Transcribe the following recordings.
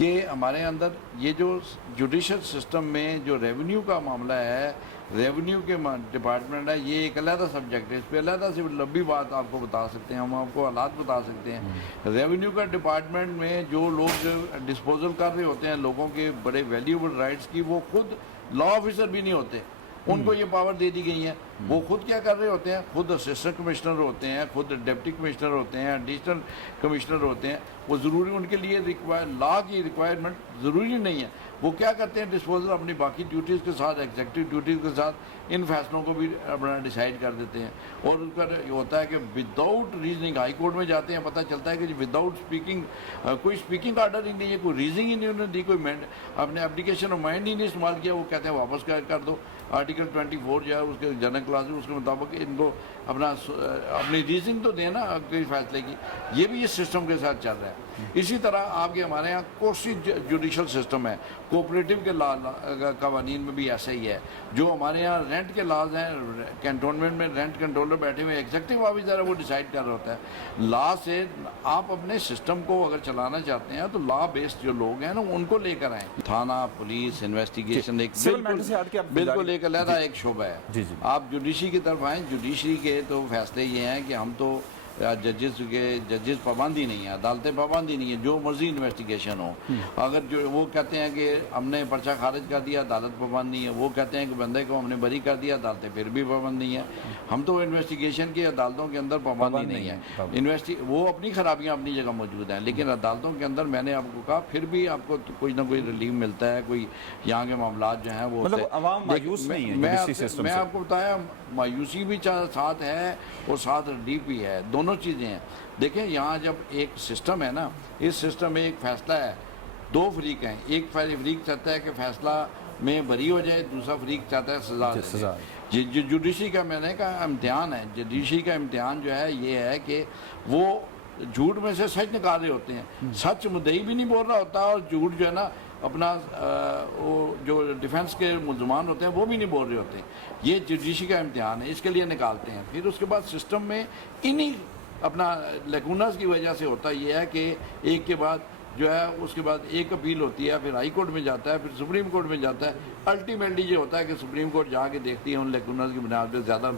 کہ ہمارے اندر یہ جو جوڈیشل سسٹم میں جو ریونیو کا معاملہ ہے، ریونیو کے ڈپارٹمنٹ ہے، یہ ایک علیحدہ سبجیکٹ ہے، اس پہ علیحدہ سے لمبی بات آپ کو بتا سکتے ہیں، ہم آپ کو حالات بتا سکتے ہیں۔ ریونیو کا ڈپارٹمنٹ میں جو لوگ ڈسپوزل کر رہے ہوتے ہیں لوگوں کے بڑے ویلیوبل رائٹس کی، وہ خود لا آفیسر بھی نہیں ہوتے، ان کو یہ پاور دے دی گئی ہیں۔ وہ خود کیا کر رہے ہوتے ہیں؟ خود اسسٹنٹ کمشنر ہوتے ہیں، خود ڈپٹی کمشنر ہوتے ہیں، ایڈیشنل کمشنر ہوتے ہیں۔ وہ ضروری ان کے لیے لا کی ریکوائرمنٹ ضروری نہیں ہے۔ وہ کیا کرتے ہیں؟ ڈسپوزل اپنی باقی ڈیوٹیز کے ساتھ، ایگزیکٹو ڈیوٹیز کے ساتھ ان فیصلوں کو بھی اپنا ڈیسائیڈ کر دیتے ہیں۔ اور ان کا یہ ہوتا ہے کہ وداؤٹ ریزننگ ہائی کورٹ میں جاتے ہیں، پتہ چلتا ہے کہ وداؤٹ اسپیکنگ کوئی اسپیکنگ آرڈر ہی نہیں ہے، کوئی ریزننگ ہی نہیں انہوں نے دی، کوئی اپنے اپلیکیشن آف مائنڈ ہی نہیں استعمال کیا، وہ کہتے ہیں واپس کر دو۔ آرٹیکل 24 جو ہے اس کے جنرل کلاس اس کے مطابق ان کو اپنی ریزننگ تو دیں نا کسی فیصلے کی۔ یہ بھی اس سسٹم کے ساتھ چل رہا ہے۔ اسی طرح آپ کے ہمارے یہاں کوسی جوڈیشل سسٹم ہے، کوپریٹو کے قوانین میں بھی ایسا ہی ہے۔ جو ہمارے یہاں رینٹ کے لاز ہیں، کینٹونمنٹ میں رینٹ کنٹرولر بیٹھے ہوئے ایگزیکٹو آفیسر ہے، وہ ڈیسائیڈ کر رہا ہوتا ہے۔ لا سے آپ اپنے سسٹم کو اگر چلانا چاہتے ہیں تو لا بیسڈ جو لوگ ہیں نا ان کو لے کر آئیں۔ تھانہ، پولیس، انویسٹیگیشن ایک بالکل ایک علیحدہ ایک شعبہ ہے۔ آپ جوڈیشری کی طرف آئیں، جوڈیشری کے تو فیصلے یہ ہیں کہ ہم تو ججز پابندی نہیں ہے، عدالتیں پابندی نہیں ہے، جو مرضی انویسٹیگیشن ہو۔ اگر جو وہ کہتے ہیں کہ ہم نے پرچہ خارج کر دیا، عدالت پابند نہیں ہے۔ وہ کہتے ہیں کہ بندے کو ہم نے بری کر دیا، عدالتیں پھر بھی پابند نہیں ہیں۔ ہم تو انویسٹیگیشن کی عدالتوں کے اندر پابندی نہیں ہے۔ وہ اپنی خرابیاں اپنی جگہ موجود ہیں، لیکن عدالتوں کے اندر میں نے آپ کو کہا پھر بھی آپ کو کوئی نہ کوئی ریلیف ملتا ہے، کوئی یہاں کے معاملات جو ہیں وہ عوام مایوس نہیں ہے۔ میں آپ کو بتایا مایوسی بھی ساتھ ہے اور ساتھ ریلیف بھی ہے، دونوں چیزیں ہیں۔ دیکھیں یہاں جب ایک سسٹم ہے نا، اس سسٹم میں ایک فیصلہ ہے، دو فریق ہیں، ایک فریق چاہتا ہے کہ فیصلہ میں بری ہو جائے، دوسرا فریق چاہتا ہے سزا دے۔ جوڈیشری کا میں نے کہا امتحان ہے، جوڈیشری کا امتحان جو ہے یہ ہے کہ وہ جھوٹ میں سے سچ نکال رہے ہوتے ہیں، سچ مدعی بھی نہیں بول رہا ہوتا، اور جھوٹ جو ہے نا اپنا وہ جو ڈیفنس کے ملزمان ہوتے ہیں وہ بھی نہیں بول رہے ہوتے ہیں۔ یہ جوڈیشری کا امتحان ہے، اس کے لیے نکالتے ہیں۔ پھر اس کے بعد سسٹم میں انہی اپنا لیکونز کی وجہ سے ہوتا یہ ہے کہ ایک کے بعد جو ہے اس کے بعد ایک اپیل ہوتی ہے، پھر ہائی کورٹ میں جاتا ہے، پھر سپریم کورٹ میں جاتا ہے۔ الٹیمیٹلی یہ ہوتا ہے کہ سپریم کورٹ جا کے دیکھتی ہے ان لیکونز کی بنیاد پہ زیادہ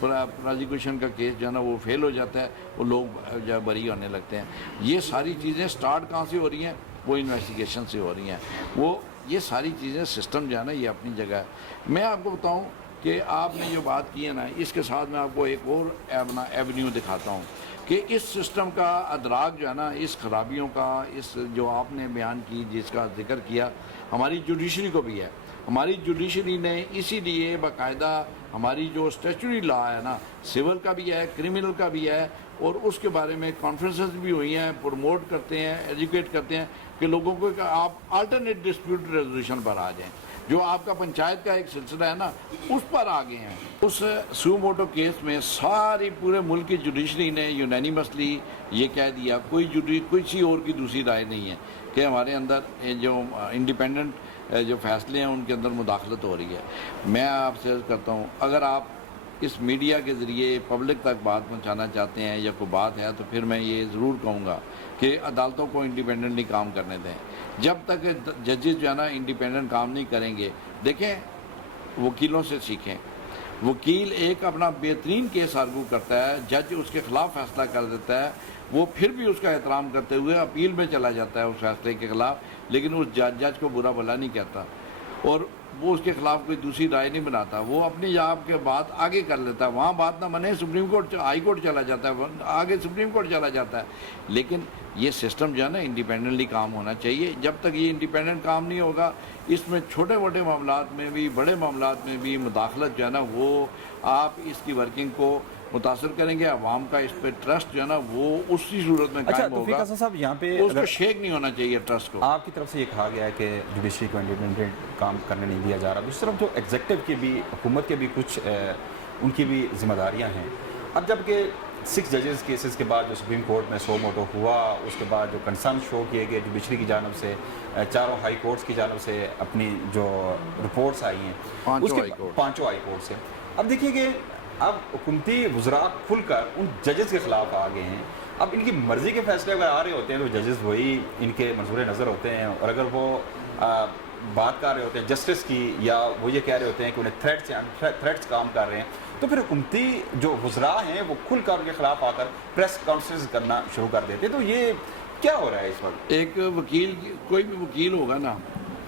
پروزیکیوشن کا کیس جو ہے نا وہ فیل ہو جاتا ہے، وہ لوگ جو ہے بری ہونے لگتے ہیں۔ یہ ساری چیزیں سٹارٹ کہاں سے ہو رہی ہیں؟ وہ انویسٹیگیشن سے ہو رہی ہیں۔ وہ یہ ساری چیزیں سسٹم جو ہے نا یہ اپنی جگہ ہے۔ میں آپ کو بتاؤں کہ آپ نے جو بات کی ہے نا، اس کے ساتھ میں آپ کو ایک اور اپنا ایونیو دکھاتا ہوں کہ اس سسٹم کا ادراک جو ہے نا، اس خرابیوں کا، اس جو آپ نے بیان کی جس کا ذکر کیا، ہماری جوڈیشری کو بھی ہے۔ ہماری جوڈیشری نے اسی لیے باقاعدہ ہماری جو اسٹیچوری لا ہے نا، سول کا بھی ہے، کرمنل کا بھی ہے، اور اس کے بارے میں کانفرنسز بھی ہوئی ہیں، پروموٹ کرتے ہیں، ایجوکیٹ کرتے ہیں کہ لوگوں کو کہ آپ آلٹرنیٹ ڈسپیوٹ ریزولوشن پر آ جائیں۔ جو آپ کا پنچایت کا ایک سلسلہ ہے نا، اس پر آ گئے ہیں۔ اس سو موٹو کیس میں ساری پورے ملک کی جوڈیشری نے یونینیمسلی یہ کہہ دیا، کسی اور کی دوسری رائے نہیں ہے کہ ہمارے اندر جو انڈیپینڈنٹ جو فیصلے ہیں ان کے اندر مداخلت ہو رہی ہے۔ میں آپ سے عرض کرتا ہوں، اگر آپ اس میڈیا کے ذریعے پبلک تک بات پہنچانا چاہتے ہیں یا کوئی بات ہے، تو پھر میں یہ ضرور کہوں گا کہ عدالتوں کو انڈیپینڈنٹلی کام کرنے دیں۔ جب تک ججز جو ہے نا انڈیپینڈنٹ کام نہیں کریں گے، دیکھیں وکیلوں سے سیکھیں۔ وکیل ایک اپنا بہترین کیس آرگو کرتا ہے، جج اس کے خلاف فیصلہ کر دیتا ہے، وہ پھر بھی اس کا احترام کرتے ہوئے اپیل میں چلا جاتا ہے اس فیصلے کے خلاف، لیکن اس جج کو برا بھلا نہیں کہتا، اور وہ اس کے خلاف کوئی دوسری رائے نہیں بناتا۔ وہ اپنی آپ کے بات آگے کر لیتا ہے، وہاں بات نہ منے سپریم کورٹ، ہائی کورٹ چلا جاتا ہے، آگے سپریم کورٹ چلا جاتا ہے۔ لیکن یہ سسٹم جو ہے نا انڈیپینڈنٹلی کام ہونا چاہیے۔ جب تک یہ انڈیپینڈنٹ کام نہیں ہوگا، اس میں چھوٹے موٹے معاملات میں بھی، بڑے معاملات میں بھی مداخلت جو ہے نا، وہ آپ اس کی ورکنگ کو متاثر کریں گے۔ عوام کا اس پہ ٹرسٹ جو ہے نا وہ اسی صورت میں قائم ہوگا۔ توفیق حسن صاحب، یہاں پہ اس کو شیک نہیں ہونا چاہیے ٹرسٹ کو۔ آپ کی طرف سے یہ کہا گیا ہے کہ جوڈیشری کو انڈیپینڈنٹ کام کرنے نہیں دیا جا رہا، دوسری طرف جو ایگزیکٹو کی بھی، حکومت کے بھی کچھ ان کی بھی ذمہ داریاں ہیں۔ اب جب کہ 6 ججز کیسز کے بعد جو سپریم کورٹ میں سو موٹو ہوا، اس کے بعد جو کنسرن شو کیے گئے جوڈیشری کی جانب سے، 4 ہائی کورٹس کی جانب سے اپنی جو رپورٹس آئی ہیں، 5 ہائی کورٹ سے، اب دیکھیے کہ اب حکومتی وزراء کھل کر ان ججز کے خلاف آ گئے ہیں اب ان کی مرضی کے فیصلے اگر آ رہے ہوتے ہیں تو ججز وہی ان کے منظور نظر ہوتے ہیں، اور اگر وہ بات کر رہے ہوتے ہیں جسٹس کی، یا وہ یہ کہہ رہے ہوتے ہیں کہ انہیں تھریٹس کام کر رہے ہیں، تو پھر حکومتی جو وزراء ہیں وہ کھل کر ان کے خلاف آ کر پریس کانفرنس کرنا شروع کر دیتے ہیں. تو یہ کیا ہو رہا ہے اس وقت؟ ایک وکیل، کوئی بھی وکیل ہوگا نا،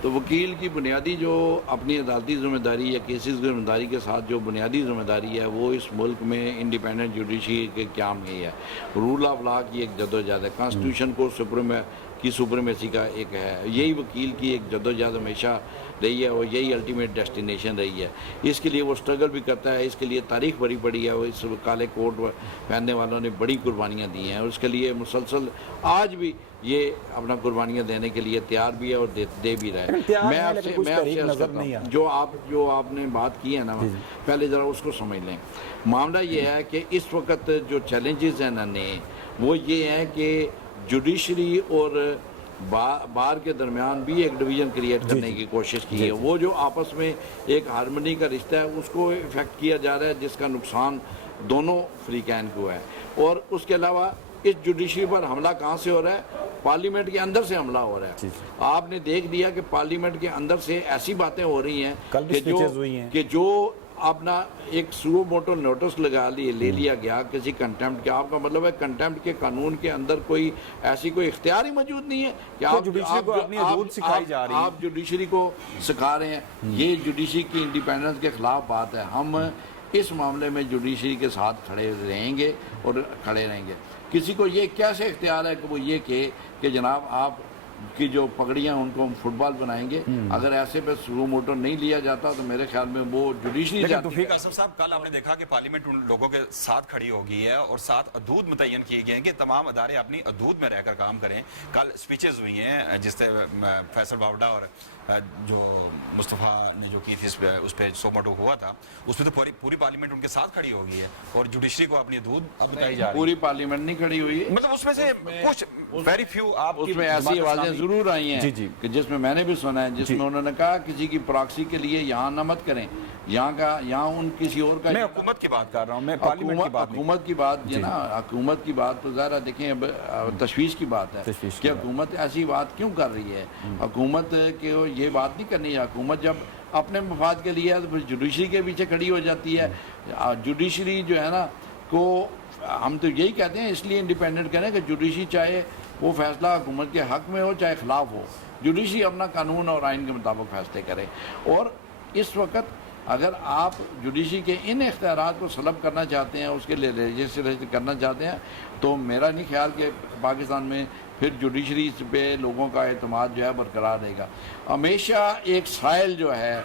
تو وکیل کی بنیادی جو اپنی عدالتی ذمہ داری یا کیسز کی ذمہ داری کے ساتھ جو بنیادی ذمہ داری ہے وہ اس ملک میں انڈیپینڈنٹ جوڈیشری کے قیام میں ہی ہے. رول آف لا کی ایک جدوجہد ہے، کانسٹیٹیوشن کو سپریمیسی کا ایک ہے. یہی وکیل کی ایک جدوجہد ہمیشہ رہی ہے اور یہی الٹیمیٹ ڈیسٹینیشن رہی ہے. اس کے لیے وہ سٹرگل بھی کرتا ہے، اس کے لیے تاریخ بڑی پڑی ہے، وہ اس کالے کوٹ پہننے والوں نے بڑی قربانیاں دی ہیں، اور اس کے لیے مسلسل آج بھی یہ اپنا قربانیاں دینے کے لیے تیار بھی ہے اور دے بھی رہا ہے. میں آپ سے عرض کرتا ہوں، جو آپ نے بات کی ہے نا، پہلے ذرا اس کو سمجھ لیں. معاملہ یہ ہے کہ اس وقت جو چیلنجز ہیں نا نئے، وہ یہ ہیں کہ جوڈیشری اور بار کے درمیان بھی ایک ڈویژن کریٹ کرنے کی کوشش کی ہے. وہ جو آپس میں ایک ہارمنی کا رشتہ ہے اس کو افیکٹ کیا جا رہا ہے، جس کا نقصان دونوں فریقین کو ہے. اور اس کے علاوہ اس جوڈیشری پر حملہ کہاں سے ہو رہا ہے؟ پارلیمنٹ کے اندر سے حملہ ہو رہا ہے. آپ نے دیکھ لیا کہ پارلیمنٹ کے اندر سے ایسی باتیں ہو رہی ہیں کہ جو اپنا ایک سو موٹو نوٹس لے لیا گیا کسی کنٹیمپٹ کے. آپ کا مطلب ہے کنٹیمپٹ کے قانون کے اندر کوئی ایسی کوئی اختیار ہی موجود نہیں ہے کہ آپ جوڈیشری کو سکھا رہے ہیں. یہ جوڈیشری کی انڈیپینڈنس کے خلاف بات ہے. ہم اس معاملے میں جوڈیشری کے ساتھ کھڑے رہیں گے اور کھڑے رہیں گے. کسی کو یہ کیسے اختیار ہے کہ وہ یہ کہ جناب آپ کی جو پگڑیاں ان کو ہم فٹ بال بنائیں گے؟ اگر ایسے پہ سلو موٹر نہیں لیا جاتا تو میرے خیال میں وہ جوڈیشری لیکن توفیق اسلم صاحب، کل آپ نے دیکھا کہ پارلیمنٹ ان لوگوں کے ساتھ کھڑی ہو گئی ہے اور 7 حدود متعین کیے گئے ہیں کہ تمام ادارے اپنی حدود میں رہ کر کام کریں. کل سپیچز ہوئی ہیں جس سے فیصل باوڑا اور جو مصطفیٰ نے جو کی تھی اس پہ سو موٹو ہوا تھا، اس پہ تو پوری پارلیمنٹ ان کے ساتھ کھڑی ہو گئی ہے اور جوڈیشری کو اپنی حدود بتائی جا رہی ہے. پوری پارلیمنٹ نہیں کھڑی ہوئی ہے، مطلب اس میں سے کچھ ویری فیو آپ اس میں ایسی آوازیں ضرور آئی ہیں کہ جس میں میں نے بھی سنا ہے، جس میں انہوں نے کہا کسی کی پراکسی کے لیے یہاں نہ مت کریں، یہاں ان کسی اور کا. میں حکومت کی بات کر رہا ہوں، میں پارلیمنٹ کی بات نہیں. حکومت کی بات یہ نا، حکومت کی بات تو ظاہر ہے دیکھیں اب تشویش کی بات ہے کہ حکومت ایسی بات کیوں کر رہی ہے. حکومت کے یہ بات نہیں کرنی ہے. حکومت جب اپنے مفاد کے لیے ہے تو پھر جوڈیشری کے پیچھے کھڑی ہو جاتی ہے. جوڈیشری جو ہے نا کو ہم تو یہی کہتے ہیں، اس لیے انڈیپینڈنٹ کریں کہ جوڈیشری چاہے وہ فیصلہ حکومت کے حق میں ہو چاہے خلاف ہو، جوڈیشری اپنا قانون اور آئین کے مطابق فیصلے کرے. اور اس وقت اگر آپ جوڈیشری کے ان اختیارات کو سلب کرنا چاہتے ہیں، اس کے لیے لیجسلیشن کرنا چاہتے ہیں، تو میرا نہیں خیال کہ پاکستان میں پھر جوڈیشری پہ لوگوں کا اعتماد جو ہے برقرار رہے گا. ہمیشہ ایک سائل جو ہے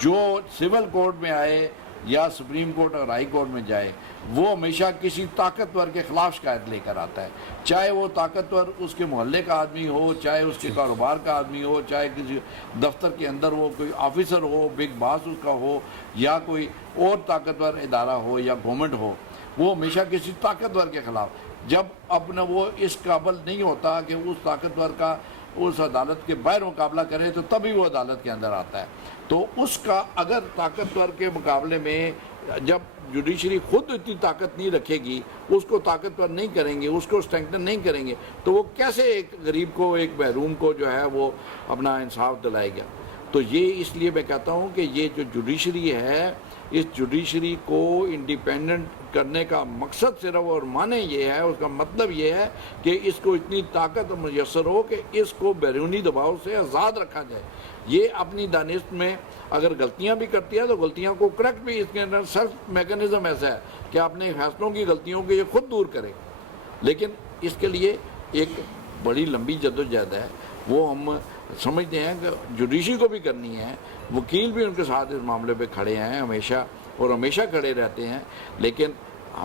جو سول کورٹ میں آئے یا سپریم کورٹ اور ہائی کورٹ میں جائے، وہ ہمیشہ کسی طاقتور کے خلاف شکایت لے کر آتا ہے. چاہے وہ طاقتور اس کے محلے کا آدمی ہو، چاہے اس کے کاروبار کا آدمی ہو، چاہے کسی دفتر کے اندر وہ کوئی آفیسر ہو، بگ باس اس کا ہو، یا کوئی اور طاقتور ادارہ ہو یا گورنمنٹ ہو، وہ ہمیشہ کسی طاقتور کے خلاف. جب اپنا وہ اس قابل نہیں ہوتا کہ اس طاقتور کا اس عدالت کے باہر مقابلہ کرے تو تبھی وہ عدالت کے اندر آتا ہے. تو اس کا اگر طاقتور کے مقابلے میں جب جوڈیشری خود اتنی طاقت نہیں رکھے گی، اس کو طاقتور نہیں کریں گے، اس کو اسٹرینگتھن نہیں کریں گے، تو وہ کیسے ایک غریب کو، ایک محروم کو جو ہے وہ اپنا انصاف دلائے گا؟ تو یہ اس لیے میں کہتا ہوں کہ یہ جو جوڈیشری ہے، اس جوڈیشری کو انڈیپینڈنٹ کرنے کا مقصد صرف اور معنی یہ ہے، اس کا مطلب یہ ہے کہ اس کو اتنی طاقت میسر ہو کہ اس کو بیرونی دباؤ سے آزاد رکھا جائے. یہ اپنی دانست میں اگر غلطیاں بھی کرتی ہے تو غلطیاں کو کریکٹ بھی، اس کے اندر سیلف میکانزم ایسا ہے کہ اپنے فیصلوں کی غلطیوں کو یہ خود دور کرے. لیکن اس کے لیے ایک بڑی لمبی جدوجہد ہے، وہ ہم سمجھتے ہیں کہ جوڈیشری کو بھی کرنی ہے. وکیل بھی ان کے ساتھ اس معاملے پہ کھڑے ہیں ہمیشہ اور ہمیشہ کھڑے رہتے ہیں. لیکن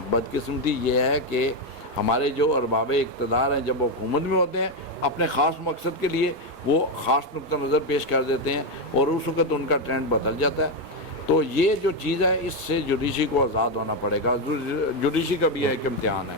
بدقسمتی یہ ہے کہ ہمارے جو ارباب اقتدار ہیں جب وہ حکومت میں ہوتے ہیں، اپنے خاص مقصد کے لیے وہ خاص نقطہ نظر پیش کر دیتے ہیں اور اس وقت ان کا ٹرینڈ بدل جاتا ہے. تو یہ جو چیز ہے، اس سے جوڈیشری کو آزاد ہونا پڑے گا. جوڈیشری کا بھی ایک امتحان ہے.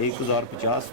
1050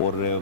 اور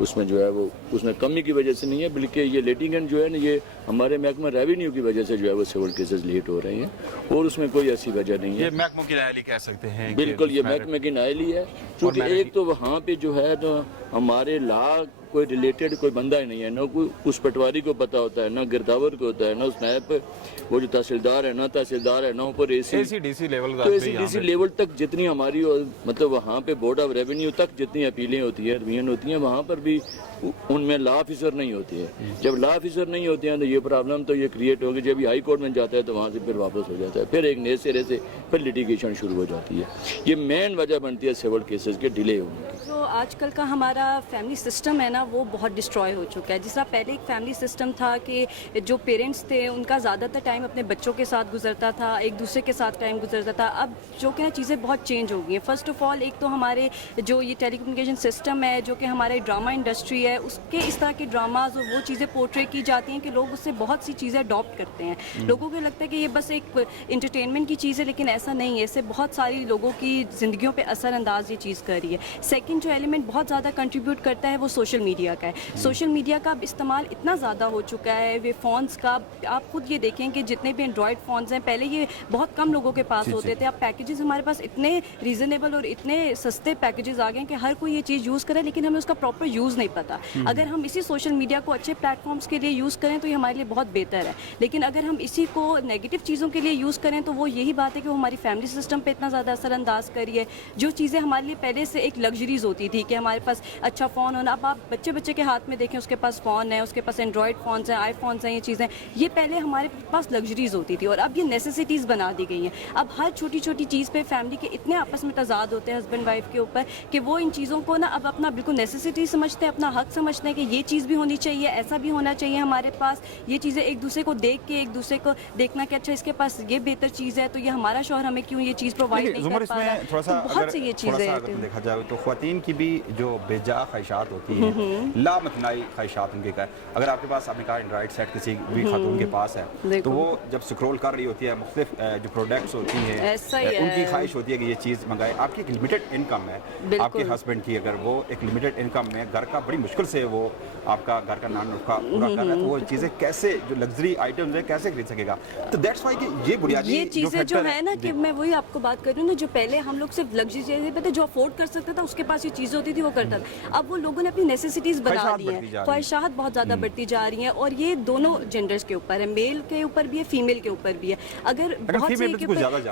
اس میں جو ہے وہ اس میں کمی کی وجہ سے نہیں ہے، بلکہ یہ لیٹیگنٹ جو ہے نا یہ ہمارے محکمہ ریونیو کی وجہ سے جو ہے وہ سول کیسز لیٹ ہو رہے ہیں، اور اس میں کوئی ایسی وجہ نہیں ہے. یہ محکموں کی نااہلی کہہ سکتے ہیں. بالکل یہ محکمے کی نااہلی ہے، کیونکہ ایک تو وہاں پہ جو ہے تو ہمارے لا کوئی ریلیٹڈ کوئی بندہ ہی نہیں ہے، نہ کوئی اس پٹواری کو پتہ ہوتا ہے، نہ گرداور کو ہوتا ہے، نہ اس نائب وہ جو تحصیلدار ہے، نہ تحصیلدار ہے، نہ اوپر اے سی ڈی سی لیول تو ایسی ڈی سی لیول تک جتنی ہماری مطلب وہاں پہ بورڈ آف ریونیو تک جتنی اپیلیں ہوتی ہیں ریویژن ہوتی ہیں وہاں پر بھی ان میں لا آفیسر نہیں ہوتی ہے. جب لا آفیسر نہیں ہوتے ہیں تو یہ پرابلم تو یہ کریٹ ہوگی. جب یہ ہائی کورٹ میں جاتا ہے تو وہاں سے پھر واپس ہو جاتا ہے، پھر ایک نئے سرے سے پھر لیٹیگیشن شروع ہو جاتی ہے. یہ مین وجہ بنتی ہے سول کیسز کے ڈیلے ہونے کی. جو آج کل کا ہمارا فیملی سسٹم ہے نا وہ بہت ڈسٹروائے ہو چکا ہے. جس طرح پہلے ایک فیملی سسٹم تھا کہ جو پیرنٹس تھے ان کا زیادہ تر ٹائم اپنے بچوں کے ساتھ گزرتا تھا، ایک دوسرے کے ساتھ ٹائم گزرتا تھا. اب جو کہ چیزیں بہت چینج ہو گئی ہیں. فرسٹ آف آل ایک تو ہمارے جو یہ ٹیلی کمیونیکیشن سسٹم ہے جو کہ ہمارے ڈرامہ انڈسٹری ہے اس کے اس طرح کے ڈراماز اور وہ چیزیں پورٹری کی جاتی ہیں کہ لوگ اس سے بہت سی چیزیں اڈاپٹ کرتے ہیں. لوگوں کو لگتا ہے کہ یہ بس ایک انٹرٹینمنٹ کی چیز ہے، لیکن ایسا نہیں ہے. اس سے بہت ساری لوگوں کی زندگیوں پہ اثر انداز یہ چیز کر رہی ہے. سیکنڈ جو ایلیمنٹ بہت زیادہ کنٹریبیوٹ کرتا ہے وہ سوشل میڈیا کا ہے. سوشل میڈیا کا اب استعمال اتنا زیادہ ہو چکا ہے. وہ فونس کا آپ خود یہ دیکھیں کہ جتنے بھی اینڈرائڈ فونس ہیں پہلے یہ بہت کم لوگوں کے پاس ہوتے تھے. اب پیکیجز ہمارے پاس اتنے ریزنیبل اور اتنے سستے پیکیجز آ گئے ہیں کہ ہر کوئی یہ چیز یوز کرے، لیکن ہمیں اس کا پراپر یوز نہیں پتا. اگر ہم اسی سوشل میڈیا کو اچھے پلیٹ فارمس کے لیے یوز کریں تو یہ ہمارے لیے بہت بہتر ہے. لیکن اگر ہم اسی کو نیگیٹو چیزوں کے لیے یوز کریں تو وہ یہی بات ہے کہ وہ ہماری فیملی سسٹم پہ اتنا زیادہ اثر انداز کری ہے. جو چیزیں ہمارے لیے پہلے سے ایک لگژریز ہوتی تھی کہ ہمارے پاس اچھا فون ہونا، اب آپ بچے کے ہاتھ میں دیکھیں اس کے پاس فون ہے، اس کے پاس اینڈرائڈ فونس ہیں، آئی فونس ہیں. یہ چیزیں یہ پہلے ہمارے پاس لگژریز ہوتی تھی اور اب یہ نیسیسٹیز بنا دی گئی ہیں. اب ہر چھوٹی چھوٹی چیز پہ فیملی کے اتنے آپس میں تضاد ہوتے ہیں ہسبینڈ وائف کے اوپر کہ وہ ان چیزوں کو نا اب اپنا بالکل نیسیسٹی سمجھتے ہیں، اپنا حق سمجھتے ہیں کہ یہ چیز بھی ہونی چاہیے، ایسا بھی ہونا چاہیے ہمارے پاس. یہ چیزیں ایک دوسرے کو دیکھ کے ایک دوسرے کو دیکھنا کہ اچھا اس کے پاس یہ بہتر چیز ہے تو یہ ہمارا شوہر ہمیں کیوں یہ چیز پرووائڈ نہیں کر پا رہا. تھوڑا سا بہت سی یہ چیزیں دیکھا جائے تو خواتین کی بھی جو بے جا خواہشات ہوتی ہیں، لامتناعی خواہشات ان کے کا، اگر آپ کے پاس آپ نے کہا اینڈرائڈ سیٹ کسی بھی خاتون کے پاس ہے تو وہ جب سکرول کر رہی ہوتی ہے مختلف جو پروڈکٹس ہوتی ہیں ان کی خواہش ہوتی ہے کہ یہ چیز منگائے. آپ کی ایک لمیٹڈ انکم ہے، آپ کے ہسبینڈ کی اگر وہ ایک لمیٹڈ انکم میں گھر کا بڑی مشکل سے وہ آپ کا گھر کا نان پورا کر رہا ہے تو وہ چیزیں کیسے جو لگژری آئٹمز ہیں کیسے خرید سکے گا. تو دیٹس وائی کہ یہ بنیادی یہ چیزیں جو ہے نا کہ میں وہی آپ کو بات کر رہی ہوں نا، جو پہلے ہم لوگ صرف لگژری چیزیں پہ تھے جو افورڈ کر سکتا تھا اس کے پاس یہ چیزیں ہوتی تھی وہ کرتا تھا. اب وہ لوگوں نے اپنی نیسیسٹیز بنا دی ہیں، خواہشات بہت زیادہ بڑھتی جا رہی ہیں اور یہ دونوں جینڈرز کے اوپر ہے، میل کے اوپر بھی ہے فیمیل کے اوپر بھی ہے. اگر بہت سے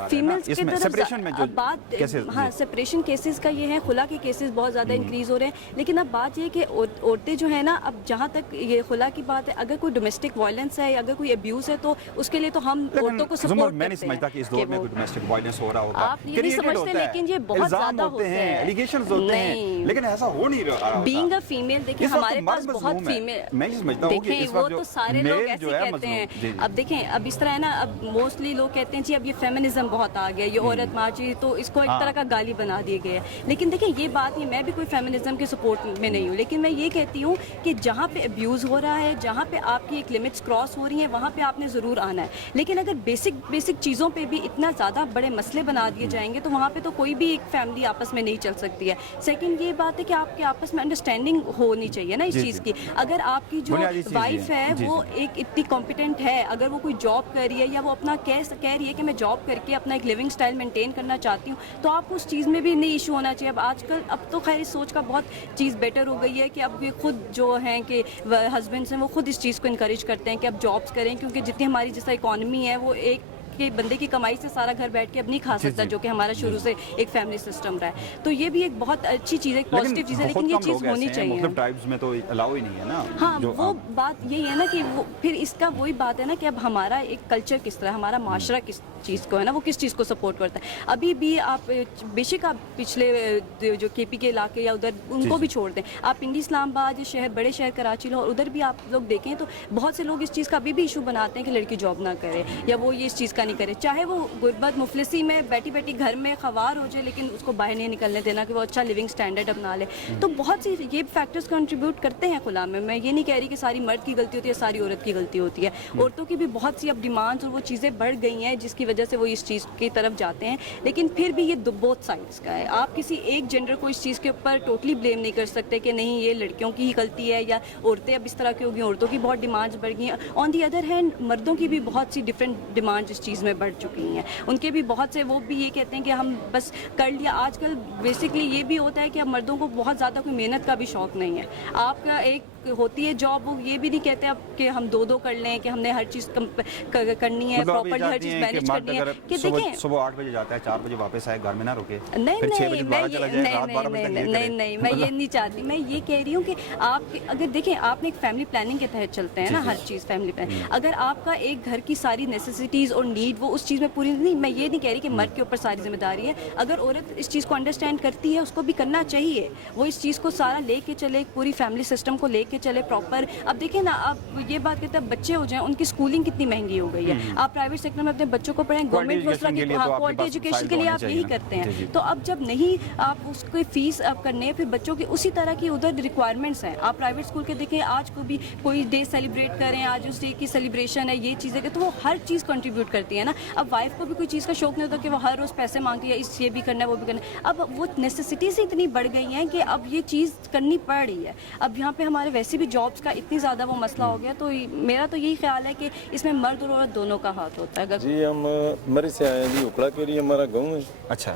فیمیلز کی طرف بات ہاں سپریشن کیسز کا یہ ہے، خلا کے کیسز بہت زیادہ انکریز ہو رہے ہیں. لیکن اب بات یہ کہ عورتیں جو ہیں نا اب جہاں تک یہ خلا کی بات ہے اگر کوئی ڈومیسٹک وائلنس ہے یا اگر کوئی ابیوز ہے تو اس کے لیے تو ہم عورتوں کو سپورٹ کرتے ہیں. میں نہیں سمجھتا کہ اس دور میں کوئی ڈومیسٹک وائلنس ہو رہا ہوتا. آپ یہ نہیں سمجھتے لیکن یہ بہت زیادہ ہوتے ہیں، ایلیگیشنز ہوتے ہیں لیکن ایسا ہو نہیں رہا. بینگ اے فیمیل دیکھیں ہمارے پاس بہت فیمیل میں یہ سمجھتا ہوں کہ وہ تو سارے لوگ ایسے کہتے ہیں. اب دیکھیں اب اس طرح ہے نا اب موسٹلی لوگ کہتے ہیں جی اب یہ فیمنزم بہت آ گیا، یہ عورت مارچی تو اس کو ایک طرح کا گالی بنا دیے گئے. لیکن دیکھیں یہ بات نہیں، میں بھی کوئی فیمنزم کے سپورٹ میں نہیں ہوں، لیکن میں یہ کہتی ہوں کہ جہاں پہ ابیوز ہو رہا ہے، جہاں پہ آپ کی ایک لمٹس کراس ہو رہی ہیں وہاں پہ آپ نے ضرور آنا ہے. لیکن اگر بیسک چیزوں پہ بھی اتنا زیادہ بڑے مسئلے بنا دیے جائیں گے تو وہاں پہ تو کوئی بھی ایک فیملی آپس میں نہیں چل سکتی ہے. سیکنڈ یہ بات ہے کہ آپ کے آپس میں انڈرسٹینڈنگ ہونی چاہیے نا اس چیز کی. اگر آپ کی جو وائف ہے وہ ایک اتنی کمپیٹنٹ ہے، اگر وہ کوئی جاب کر رہی ہے یا وہ اپنا کہہ رہی ہے کہ میں جاب کر کے اپنا ایک لیونگ اسٹائل مینٹین کرنا چاہتی ہوں تو آپ کو اس چیز میں بھی نہیں ایشو ہونا چاہیے. اب آج کل اب تو خیر اس سوچ کا بہت چیز بیٹر ہو گئی ہے کہ اب یہ خود جو ہیں کہ ہسبینڈس ہیں وہ خود اس چیز کو انکریج کرتے ہیں کہ اب جابس کریں، کیونکہ جتنی ہماری جیسا اکانومی ہے وہ ایک کہ بندے کی کمائی سے سارا گھر بیٹھ کے اب نہیں کھا سکتا جو کہ ہمارا شروع سے ایک فیملی سسٹم رہا ہے. تو یہ بھی ایک بہت اچھی چیز ہے، ایک پازیٹیو چیز ہے، لیکن یہ چیز ہونی چاہیے. مختلف ٹائپس میں تو الاؤ ہی نہیں ہے نا. ہاں وہ بات یہی ہے نا کہ وہ پھر اس کا وہی بات ہے نا کہ اب ہمارا ایک کلچر کس طرح، ہمارا معاشرہ کس چیز کو ہے نا، وہ کس چیز کو سپورٹ کرتا ہے. ابھی بھی آپ بے شک آپ پچھلے جو کے پی کے علاقے یا ادھر ان کو بھی چھوڑ دیں، آپ انڈی اسلام آباد شہر بڑے شہر کراچی لاہور ادھر بھی آپ لوگ دیکھیں تو بہت سے لوگ اس چیز کا ابھی بھی ایشو بناتے ہیں کہ لڑکی جاب نہ کرے یا وہ یہ اس چیز کا نہیں کرے، چاہے وہ غربت مفلسی میں بیٹھی بیٹھی گھر میں خوار ہو جائے لیکن اس کو باہر نہیں نکلنے دینا کہ وہ اچھا لیونگ سٹینڈرڈ اپنا لے. تو بہت سی یہ فیکٹرز کنٹریبیوٹ کرتے ہیں خلا میں. میں یہ نہیں کہہ رہی کہ ساری مرد کی غلطی ہوتی ہے, ساری عورت کی غلطی ہوتی ہے. عورتوں کی بھی بہت سی اب ڈیمانڈز اور وہ چیزیں بڑھ گئی ہیں جس کی وجہ سے وہ اس چیز کی طرف جاتے ہیں, لیکن پھر بھی یہ بوتھ سائڈس کا ہے. آپ کسی ایک جینڈر کو اس چیز کے اوپر ٹوٹلی بلیم نہیں کر سکتے کہ نہیں یہ لڑکیوں کی ہی غلطی ہے یا عورتیں اب اس طرح کی ہوگی, عورتوں کی بہت ڈیمانڈز بڑھ گئی ہیں. آن دی ادر ہینڈ مردوں کی بھی بہت سی ڈفرینٹ ڈیمانڈز اس چیز میں بڑھ چکی ہیں, ان کے بھی بہت سے, وہ بھی یہ کہتے ہیں کہ ہم بس کر لیا. آج کل بیسکلی یہ بھی ہوتا ہے کہ اب مردوں کو بہت زیادہ کوئی محنت کا بھی شوق نہیں ہے. آپ کا ایک ہوتی ہے جاب, وہ یہ بھی نہیں کہتے اب کہ ہم دو کر لیں کہ ہم نے ہر چیز کرنی ہے, پراپرلی ہر چیز مینیج کرنی ہے. کہ دیکھیں صبح 8 بجے جاتا ہے, 4 بجے واپس آئے, گھر میں نہ رکے, نہیں نہیں میں یہ نہیں چاہتی. میں یہ کہہ رہی ہوں کہ آپ اگر دیکھیں آپ نے ایک فیملی پلاننگ کے تحت چلتے ہیں نا ہر چیز فیملی پلاننگ. اگر آپ کا ایک گھر کی ساری نیسیسٹیز اور نیڈ وہ اس چیز میں پوری نہیں, میں یہ نہیں کہہ رہی کہ مرد کے اوپر ساری ذمہ داری ہے. اگر عورت اس چیز کو انڈرسٹینڈ کرتی ہے اس کو بھی کرنا چاہیے, وہ اس چیز کو سارا لے کے چلے, پوری فیملی سسٹم کو لے کے چلے پراپر. اب دیکھیں نا, آپ یہ بات کہتے ہیں بچے ہو جائیں, ان کی اسکولنگ کتنی مہنگی ہو گئی ہے. آپ پرائیویٹ سیکٹر میں اپنے بچوں کو پڑھیں, گورنمنٹ کوالٹی ایجوکیشن کے لیے آپ یہی کرتے ہیں. تو اب جب نہیں آپ اس کی فیس آپ کرنے پھر بچوں کی اسی طرح کی ادھر ریکوائرمنٹس ہیں. آپ پرائیویٹ اسکول کے دیکھیں, آج کو بھی کوئی ڈے سیلیبریٹ کریں, آج اس ڈے کی سیلیبریشن ہے, یہ چیزیں کہ تو وہ ہر چیز کنٹریبیوٹ کرتی ہے نا. اب وائف کو بھی کوئی چیز کا شوق نہیں ہوتا کہ وہ ہر روز پیسے مانگتی ہے, اس یہ بھی کرنا ہے وہ بھی کرنا ہے. اب وہ نیسیسٹیز اتنی بڑھ گئی ہیں کہ اب یہ چیز کرنی پڑ رہی ہے. اب یہاں پہ ہمارے ویسے بھی جابس کا اتنی زیادہ وہ مسئلہ ہو گیا, تو میرا تو یہی خیال ہے کہ اس میں مرد اور عورت دونوں کا ہاتھ ہوتا ہے. جی ہم مری سے آئے ہیں جی, اکڑا کے لیے ہمارا گاؤں ہے. اچھا,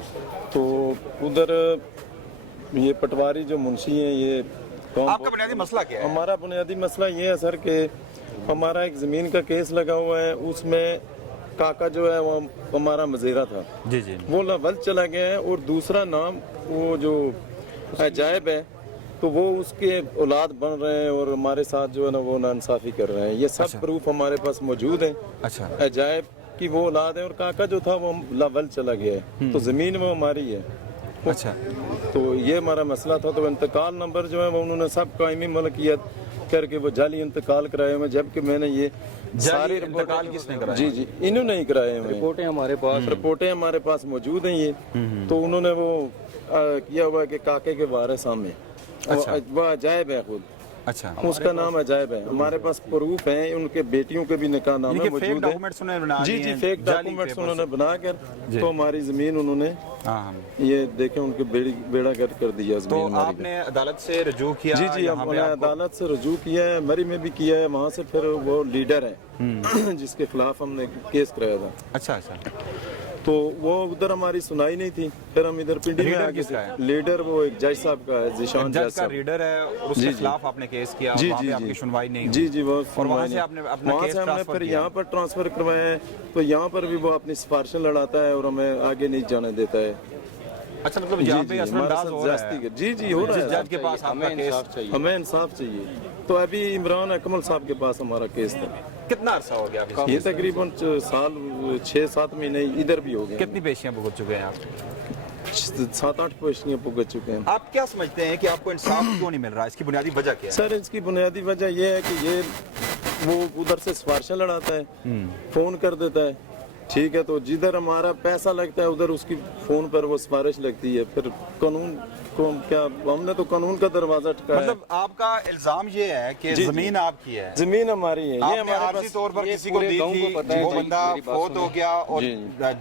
تو ادھر یہ پٹواری جو منشی ہیں, یہ آپ کا بنیادی مسئلہ کیا ہے؟ ہمارا بنیادی مسئلہ یہ ہے سر کہ ہمارا ایک زمین کا کیس لگا ہوا ہے, اس میں کاکا جو ہے وہ ہمارا مزیرہ تھا, جی جی, وہ لفظ چلا گیا ہے, اور دوسرا نام وہ جو عجائب ہے تو وہ اس کے اولاد بن رہے ہیں اور ہمارے ساتھ جو ہے نا وہ ناانصافی کر رہے ہیں. یہ سب پروف ہمارے پاس موجود ہیں. اچھا, عجائب کی وہ اولاد ہے اور کاکا جو تھا وہ لاول چلا گیا ہے, تو زمین وہ ہماری ہے. اچھا, تو یہ ہمارا مسئلہ تھا. تو انتقال نمبر جو ہے وہ انہوں نے سب قائمی ملکیت کر کے وہ جعلی انتقال کرائے ہوئے, جبکہ میں نے یہ ساری انتقال کس نے کرایا؟ جی جی انہوں نے ہی کرائے ہوئے. رپورٹیں ہمارے پاس موجود ہیں. یہ تو انہوں نے وہ کیا ہوا کہ کاکے کے وارث ہمیں, وہ عجائب ہے خود. اچھا, اس کا نام عجائب ہے. ہمارے پاس پروف ہیں, ان کے بیٹیوں کے بھی نکاح نامے موجود ہیں. جی جی, فیک ڈاکومنٹس انہوں نے بنا کر تو ہماری زمین انہوں نے یہ دیکھیں ان کے بیڑا گرد کر دیا. تو آپ نے عدالت سے رجوع کیا؟ جی جی, ہم نے عدالت سے رجوع کیا ہے, مری میں بھی کیا ہے. وہاں سے پھر وہ لیڈر ہے جس کے خلاف ہم نے کیس کرایا تھا. اچھا اچھا, تو وہ ادھر ہماری سنائی نہیں تھی. پھر ہم ادھر پنڈی میں آ گئے. لیڈر وہ ایک جج صاحب کا ہے, ذیشان جج صاحب لیڈر ہے, اس کے خلاف آپ نے کیس کیا, جی وہاں جی پہ آپ کی سنوائی نہیں جی جی, وہ اور وہاں سے آپ نے اپنا کیس ہم نے پھر یہاں پر ٹرانسفر کروایا ہے. تو یہاں پر بھی وہ اپنی سفارشیں لڑاتا ہے اور ہمیں آگے نہیں جانے دیتا ہے. اچھا, مطلب یہاں پہ اثر انداز ہو رہا ہے. جی جی, ہو رہا ہے. جج کے پاس آپ کا کیس, ہمیں انصاف چاہیے. تو ابھی عمران اکمل صاحب کے پاس ہمارا کیس تھا. کتنا عرصہ ہو گیا؟ یہ تقریباً سال 6-7 مہینے ادھر بھی ہو گئے. کتنی پیشیاں بھگت چکے ہیں آپ؟ 7-8 پیشیاں بھگت چکے ہیں. آپ کیا سمجھتے ہیں کہ آپ کو انصاف کیوں نہیں مل رہا؟ اس کی بنیادی وجہ کیا ہے؟ سر اس کی بنیادی وجہ یہ ہے کہ یہ وہ ادھر سے سفارشیں لڑاتا ہے, فون کر دیتا ہے, ٹھیک ہے, تو جدھر ہمارا پیسہ لگتا ہے ادھر اس کی فون پر وہ سفارش لگتی ہے. پھر قانون کو کیا, ہم نے تو قانون کا دروازہ ٹھکایا. مطلب آپ کا الزام یہ ہے کہ زمین آپ کی ہے, زمین ہماری ہے. یہ عارضی طور پر کسی کو دی تھی, وہ بندہ فوت ہو گیا اور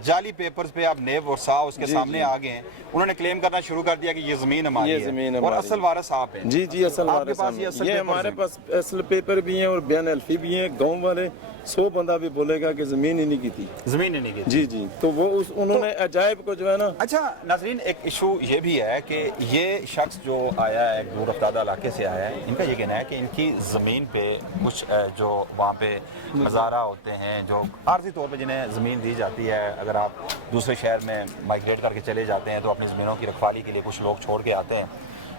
جعلی پیپرز پہ آپ نیب اور سا اس کے سامنے آ گئے ہیں, انہوں نے کلیم کرنا شروع کر دیا کہ یہ زمین ہماری ہے اور اصل وارث آپ ہیں. جی جی, اصل وارث یہ ہمارے پاس اصل پیپر بھی ہیں اور بیان الفی بھی ہیں. گاؤں والے 100 بندہ بھی بولے گا کہ زمین ہی نہیں کی تھی, زمین ہی نہیں کی. جی جی, تو وہ انہوں نے عجائب کو جو ہے نا. اچھا ناظرین, ایک ایشو یہ بھی ہے کہ یہ شخص جو آیا ہے دور افتادہ علاقے سے آیا ہے, ان کا یہ کہنا ہے کہ ان کی زمین پہ کچھ جو وہاں پہ ہزارہ ہوتے ہیں جو عارضی طور پہ جنہیں زمین دی جاتی ہے, اگر آپ دوسرے شہر میں مائگریٹ کر کے چلے جاتے ہیں تو اپنی زمینوں کی رکھوالی کے لیے کچھ لوگ چھوڑ کے آتے ہیں.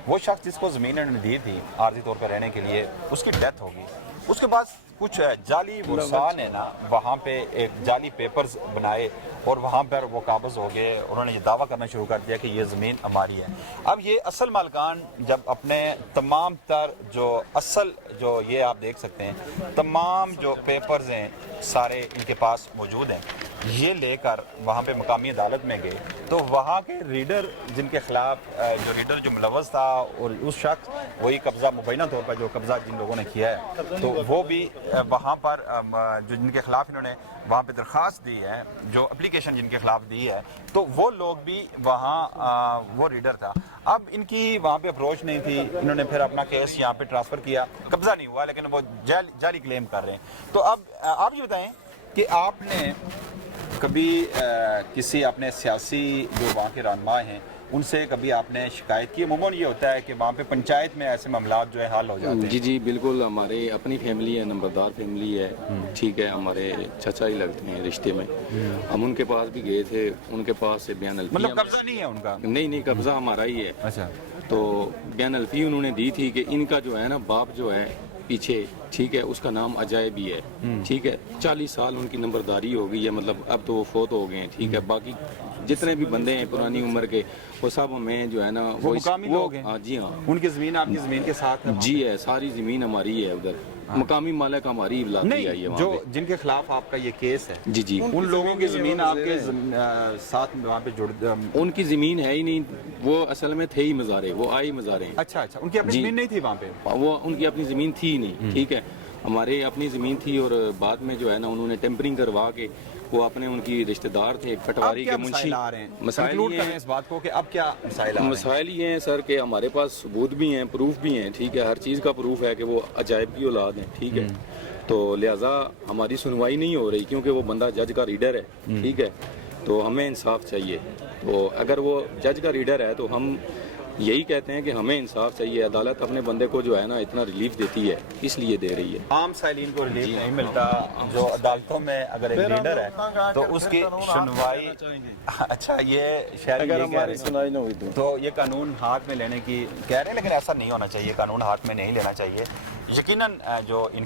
وہ شخص جس کو زمین انہوں نے دی تھی عارضی طور پہ رہنے کے لیے, اس کی ڈیتھ ہوگی. اس کے بعد کچھ جعلی ورثاء نے نا وہاں پہ ایک جعلی پیپرز بنائے اور وہاں پر وہ قابض ہو گئے. انہوں نے یہ دعویٰ کرنا شروع کر دیا کہ یہ زمین ہماری ہے. اب یہ اصل مالکان جب اپنے تمام تر جو اصل جو یہ آپ دیکھ سکتے ہیں تمام جو پیپرز ہیں سارے ان کے پاس موجود ہیں, یہ لے کر وہاں پہ مقامی عدالت میں گئے تو وہاں کے ریڈر جن کے خلاف جو ملوث تھا اور اس شخص وہی قبضہ مبینہ طور پر جو قبضہ جن لوگوں نے کیا ہے تو وہ بھی وہاں پر جو جن کے خلاف انہوں نے وہاں پہ درخواست دی ہے, جو اپلیکیشن جن کے خلاف دی ہے, تو وہ لوگ بھی وہاں وہ ریڈر تھا. اب ان کی وہاں پہ اپروچ نہیں تھی, انہوں نے پھر اپنا کیس یہاں پہ ٹرانسفر کیا, قبضہ نہیں ہوا لیکن وہ جعلی کلیم کر رہے ہیں. تو اب آپ یہ بتائیں کہ آپ نے کبھی کسی اپنے سیاسی جو وہاں کے رہنما ہیں ان سے کبھی آپ نے شکایت کی؟ عموماً یہ ہوتا ہے کہ وہاں پہ پنچایت میں ایسے معاملات جو ہے حل ہو جاتے ہیں. جی جی بالکل, ہمارے اپنی فیملی ہے, نمبردار فیملی ہے, ٹھیک ہے, ہمارے چچا ہی لگتے ہیں رشتے میں. ہم ان کے پاس بھی گئے تھے, ان کے پاس سے بیان الفی, مطلب قبضہ نہیں ہے ان کا؟ نہیں, قبضہ ہمارا ہی ہے. اچھا. تو بیان الفی انہوں نے دی تھی کہ ان کا جو ہے نا باپ جو ہے پیچھے, ٹھیک ہے, اس کا نام اجائے بھی ہے, ٹھیک ہے, 40 سال ان کی نمبرداری ہو گئی ہے, مطلب اب تو وہ فوت ہو گئے ہیں, ٹھیک ہے. باقی جتنے بھی بندے ہیں پرانی عمر کے وہ سب ہمیں جو ہے نا وہ مقامی لوگ ہیں. ہاں جی ہاں, ان کی زمین آپ کی زمین کے ساتھ ہے؟ جی ہے, ساری زمین ہماری ہے ادھر, مقامی مالک ہماری لاتی ہے. جو جن کے خلاف آپ کا یہ کیس ہے, جی جی, ان لوگوں کی زمین آپ کے ساتھ وہاں پہ جڑ, ان کی زمین ہے ہی نہیں, وہ اصل میں تھے ہی مزارے, وہ آئے مزارے. اچھا, ان کی اپنی زمین نہیں تھی وہاں پہ؟ وہ ان کی اپنی زمین تھی ہی نہیں, ٹھیک ہے, ہمارے اپنی زمین تھی, اور بعد میں جو ہے نا انہوں نے ٹیمپرنگ کروا کے, وہ اپنے ان کی رشتہ دار تھے پٹواری کے منشی. مسائل یہ ہیں اس بات کو کہ اب کیا مسائل یہ ہیں سر کہ ہمارے پاس ثبوت بھی ہیں, پروف بھی ہیں, ٹھیک ہے, ہر چیز کا پروف ہے کہ وہ عجائب کی اولاد ہیں, ٹھیک ہے. تو لہٰذا ہماری سنوائی نہیں ہو رہی کیونکہ وہ بندہ جج کا ریڈر ہے, ٹھیک ہے. تو ہمیں انصاف چاہیے. تو اگر وہ جج کا ریڈر ہے تو ہم یہی کہتے ہیں کہ ہمیں انصاف چاہیے. عدالت اپنے بندے کو جو ہے نا اتنا ریلیف دیتی ہے, اس لیے دے رہی ہے. عام سائلین کو ریلیف نہیں ملتا. جو عدالتوں میں اگر ایک ریڈر ہے تو اس کی سنوائی, اچھا یہ شہری یہ کہہ رہے ہیں تو یہ قانون ہاتھ میں لینے کی کہہ رہے ہیں, لیکن ایسا نہیں ہونا چاہیے, قانون ہاتھ میں نہیں لینا چاہیے. یقیناً جو ان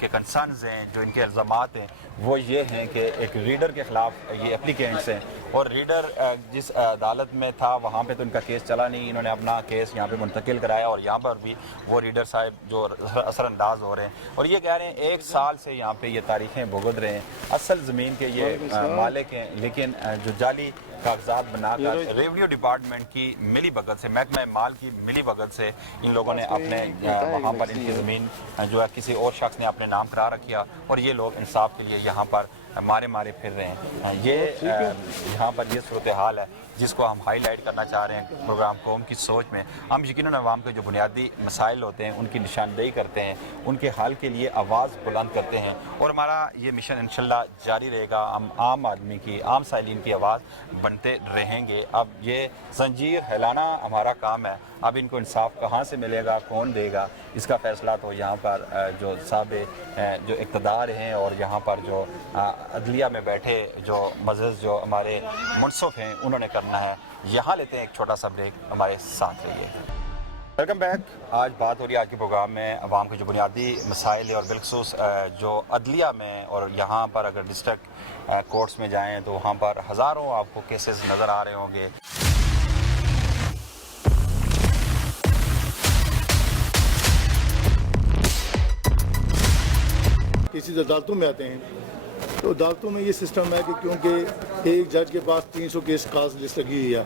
کے کنسرنز ہیں, جو ان کے الزامات ہیں وہ یہ ہیں کہ ایک ریڈر کے خلاف یہ اپلیکینٹس ہیں, اور ریڈر جس عدالت میں تھا وہاں پہ تو ان کا کیس چلا نہیں, انہوں نے اپنا کیس یہاں پہ منتقل کرایا, اور یہاں پر بھی وہ ریڈر صاحب جو اثر انداز ہو رہے ہیں, اور یہ کہہ رہے ہیں 1 سال سے یہاں پہ یہ تاریخیں بھگت رہے ہیں, اصل زمین کے یہ مالک ہیں, لیکن جو جعلی کاغذات بنا کر ریونیو ڈپارٹمنٹ کی ملی بھگت سے, محکمہ مال کی ملی بھگت سے ان لوگوں نے اپنے وہاں پر ان کی زمین جو ہے کسی اور شخص نے اپنے نام کرا رکھیا, اور یہ لوگ انصاف کے لیے یہاں پر مارے پھر رہے ہیں. یہ یہاں پر یہ صورتحال ہے جس کو ہم ہائی لائٹ کرنا چاہ رہے ہیں پروگرام قوم کی سوچ میں. ہم یقیناً عوام کے جو بنیادی مسائل ہوتے ہیں ان کی نشاندہی کرتے ہیں, ان کے حل کے لیے آواز بلند کرتے ہیں, اور ہمارا یہ مشن انشاءاللہ جاری رہے گا. ہم عام آدمی کی, عام سائلین کی آواز بنتے رہیں گے. اب یہ زنجیر ہلانا ہمارا کام ہے. اب ان کو انصاف کہاں سے ملے گا, کون دے گا, اس کا فیصلہ تو یہاں پر جو جو اقتدار ہیں اور یہاں پر جو عدلیہ میں بیٹھے جو معزز جو ہمارے منصف ہیں انہوں نے کرنا ہے. یہاں لیتے ہیں ایک چھوٹا سا بریک, ہمارے ساتھ رہیے. Welcome back. آج بات ہو رہی ہے آج کے پروگرام میں عوام کے جو بنیادی مسائل اور بالخصوص جو عدلیہ میں, اور یہاں پر اگر ڈسٹرکٹ کورٹس میں جائیں تو وہاں پر ہزاروں آپ کو کیسز نظر آ رہے ہوں گے. کسی عدالتوں میں آتے ہیں تو عدالتوں میں یہ سسٹم ہے کہ کیونکہ ایک جج کے پاس 300 کیس کاز لسٹ لگی ہوئی ہے,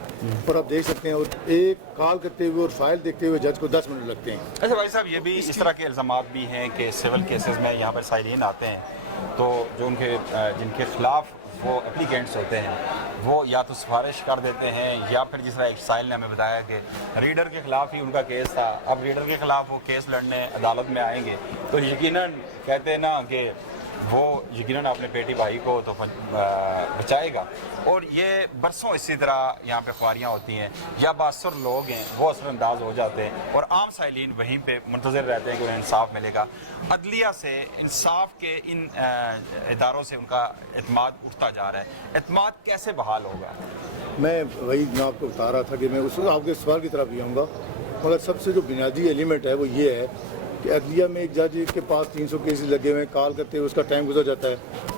اور آپ دیکھ سکتے ہیں, اور ایک کال کرتے ہوئے اور فائل دیکھتے ہوئے جج کو 10 منٹ لگتے ہیں. اچھا بھائی صاحب, یہ بھی اس طرح کے الزامات بھی ہیں کہ سول کیسز میں یہاں پر سائلین آتے ہیں تو جو جن کے خلاف وہ اپلیکینٹس ہوتے ہیں وہ یا تو سفارش کر دیتے ہیں, یا پھر جس طرح ایک سائل نے ہمیں بتایا کہ ریڈر کے خلاف ہی ان کا کیس تھا, اب ریڈر کے خلاف وہ کیس لڑنے عدالت میں آئیں گے تو یقیناً کہتے ہیں نا کہ وہ یقیناً اپنے بیٹی بھائی کو تو بچائے گا. اور یہ برسوں اسی طرح یہاں پہ خواریاں ہوتی ہیں, یا باثر لوگ ہیں وہ اثر انداز ہو جاتے ہیں, اور عام سائلین وہیں پہ منتظر رہتے ہیں کہ انہیں انصاف ملے گا. عدلیہ سے, انصاف کے ان اداروں سے ان کا اعتماد اٹھتا جا رہا ہے. اعتماد کیسے بحال ہوگا؟ میں وہی آپ کو بتا رہا تھا کہ میں اس وقت آپ کے سوال کی طرف بھی آؤں گا, مگر سب سے جو بنیادی ایلیمنٹ ہے وہ یہ ہے کہ عدلیہ میں ایک جج کے پاس 300 کیسز لگے ہوئے ہیں, کال کرتے ہوئے اس کا ٹائم گزر جاتا ہے,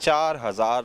4000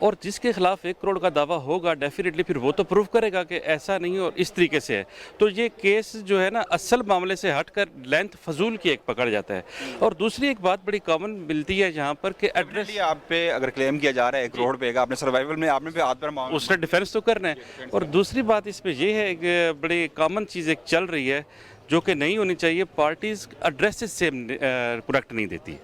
اور جس کے خلاف 1 کروڑ کا دعویٰ ہوگا ڈیفینیٹلی پھر وہ تو پروف کرے گا کہ ایسا نہیں اور اس طریقے سے ہے. تو یہ کیس جو ہے نا اصل معاملے سے ہٹ کر لینتھ فضول کی ایک پکڑ جاتا ہے. اور دوسری ایک بات بڑی کامن ملتی ہے جہاں پر کہ ایڈریس آپ پہ اگر کلیم کیا جا رہا ہے 1 کروڑ پہ کا، آپ نے سروائیول میں آپ نے پہ ہاتھ پر مانگ اس نے ڈیفینس تو کرنا ہے. اور دوسری بات اس پہ یہ ہے کہ بڑی کامن چیز ایک چل رہی ہے جو کہ نہیں ہونی چاہیے، پارٹیز ایڈریسز سیم کریکٹ نہیں دیتی.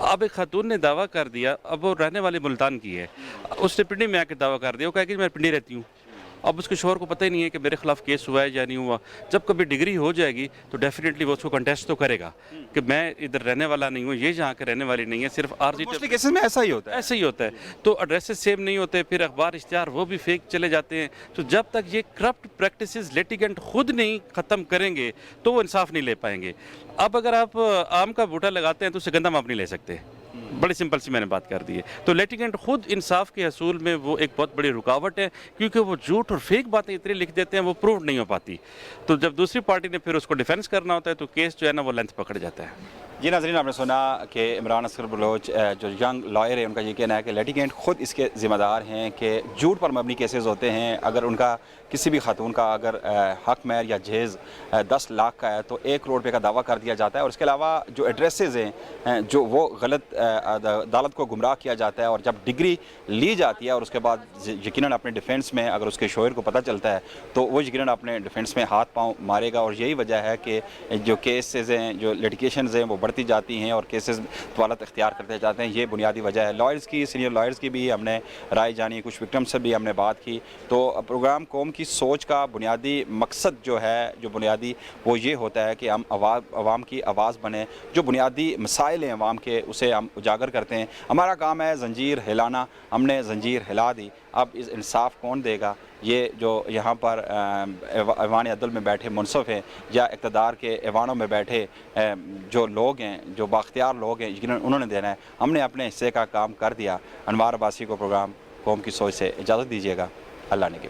اب ایک خاتون نے دعویٰ کر دیا، اب وہ رہنے والی ملتان کی ہے، اس نے پنڈی میں آ کے دعویٰ کر دیا، وہ کہا کہ میں پنڈی رہتی ہوں. اب اس کے شوہر کو پتہ ہی نہیں ہے کہ میرے خلاف کیس ہوا ہے یا نہیں ہوا. جب کبھی ڈگری ہو جائے گی تو ڈیفینیٹلی وہ اس کو کنٹیسٹ تو کرے گا کہ میں ادھر رہنے والا نہیں ہوں، یہ جہاں کے رہنے والی نہیں ہے، صرف عارضی کیسز میں ایسا ہی ہوتا ہے. ایسے ہی ہوتا ہے. تو ایڈریسز سیم نہیں ہوتے، پھر اخبار اشتہار وہ بھی فیک چلے جاتے ہیں. تو جب تک یہ کرپٹ پریکٹسز لیٹیگنٹ خود نہیں ختم کریں گے تو وہ انصاف نہیں لے پائیں گے. اب اگر آپ آم کا بوٹا لگاتے ہیں تو اس سے گندم آپ نہیں لے سکتے. بڑی سمپل سی میں نے بات کر دی ہے. تو لیٹیگنٹ خود انصاف کے حصول میں وہ ایک بہت بڑی رکاوٹ ہے، کیونکہ وہ جھوٹ اور فیک باتیں اتنی لکھ دیتے ہیں وہ پروو نہیں ہو پاتی. تو جب دوسری پارٹی نے پھر اس کو ڈیفینس کرنا ہوتا ہے تو کیس جو ہے نا وہ لینتھ پکڑ جاتا ہے. جی ناظرین، آپ نے سنا کہ عمران اصغر بلوچ جو ینگ لائر ہے، ان کا یہ کہنا ہے کہ لیٹیگنٹ خود اس کے ذمہ دار ہیں کہ جھوٹ پر مبنی کیسز ہوتے ہیں. اگر ان کا کسی بھی خاتون کا اگر حق مہر یا جہیز 10 لاکھ کا ہے تو 1 کروڑ روپے کا دعویٰ کر دیا جاتا ہے. اور اس کے علاوہ جو ایڈریسز ہیں جو وہ غلط عدالت کو گمراہ کیا جاتا ہے. اور جب ڈگری لی جاتی ہے اور اس کے بعد یقیناً اپنے ڈیفینس میں اگر اس کے شوہر کو پتہ چلتا ہے تو وہ یقیناً اپنے ڈیفینس میں ہاتھ پاؤں مارے گا. اور یہی وجہ ہے کہ جو کیسز ہیں، جو لیٹیگیشنز ہیں، وہ بڑھتی جاتی ہیں اور کیسز طوالت اختیار کرتے جاتے ہیں. یہ بنیادی وجہ ہے. لائرز کی، سینئر لائرز کی بھی ہم نے رائے جانی، کچھ وکٹم سے بھی ہم نے بات کی. تو پروگرام قوم کی سوچ کا بنیادی مقصد جو ہے، جو بنیادی وہ یہ ہوتا ہے کہ ہم عوام کی آواز بنیں. جو بنیادی مسائل ہیں عوام کے، اسے ہم اجاگر کرتے ہیں. ہمارا کام ہے زنجیر ہلانا. ہم نے زنجیر ہلا دی. اب اس انصاف کون دے گا؟ یہ جو یہاں پر ایوان عدل میں بیٹھے منصف ہیں یا اقتدار کے ایوانوں میں بیٹھے جو لوگ ہیں، جو بااختیار لوگ ہیں، یقیناً انہوں نے دینا ہے. ہم نے اپنے حصے کا کام کر دیا. انوار عباسی کو پروگرام قوم کی سوچ سے اجازت دیجیے گا. اللہ نے